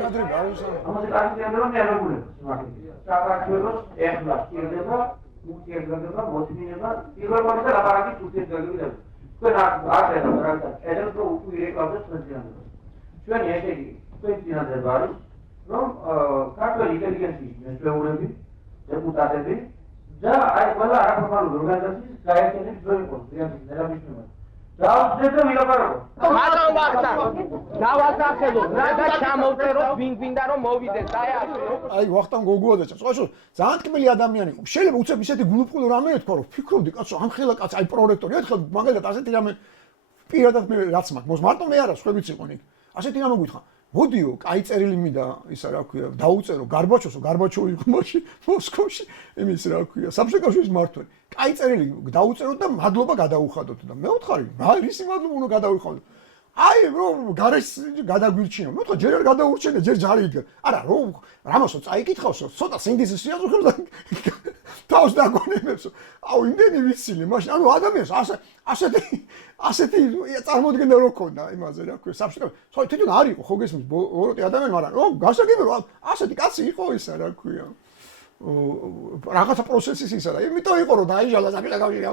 კადრები არის ამაზე კადრები მე არ ვიგულებ საქართველოს ეხლა შეიძლება მუქიერდება მოთმინება პირველ რიგში ლაპარაკი თვითგეგმდება თქვენ არ წერდა ედელო უირეკავდეს პრეზიდენტს ჩვენ ესე იგი თქვენ ძინადება არის რომ ქართული ინტელიგენციის მეშვეურები დეპუტატები და აი ყველა არაფორმალური ორგანიზაციის გაერთიანების ძველი კონსტრუქციის ნერამიშნობა დაუძებდა ვილაპარაკო ბატონ ვახტანგ დავასახელოთ რა და ჩამოვწეროთ ვინ გვინდა რომ მოვიდეს აი აი ვახტანგ გოგუაძე სწორედ ძალიან თქმელი ადამიანი იყო შეიძლება უცებ ისეთი გულუბრყული რამე ეთქვა რომ ფიქრობდი კაცო ამ ხელა კაც აი პროექტორი ერთხელ მაგალითად ასეთი რამე პირადად მე რაც მაქვს მარტო მე არა სხვებიც იყვნენ იქ ასეთი რამე გითხრა მოდიო, კაი წერილი მინდა, ისა რა ქვია, დაუწერო გარბაჩოვს, გარბაჩოვი იყო მაშინ მოსკოვში, იმის რა ქვია, საბჭოთა კავშირის მმართველი. კაი წერილი დაუწეროთ და მადლობა გადაუხადოთ და მე ვთხარი, რა ისი მადლობა უნდა გადავიხადო. აი რომ გარეშე გადაგვირჩინო. მე ვთქვა ჯერ არ გადაურჩენე, ჯერ ჯარი იდგა. არა, რომ რამოსო წაიკითხავსო, ცოტა სინდისის შეაზოხებს და თავს დაგონებებსო. აუ იმდენი ვიცილი, მაშინ ანუ ადამიანს ასეთი წარმოდგენა რო ქონდა იმაზე რა ქვია, საბჭოთა. ხო, თვითონ არ იყო ხო გესმის ოროტი ადამიანი, მაგრამ რომ გასაგები რომ ასეთი კაცი იყო ისა რა ქვია. რაღაცა პროცესის ისა და იმიტომ იყო რომ დაიჟალა საბჭოთა კავშირი.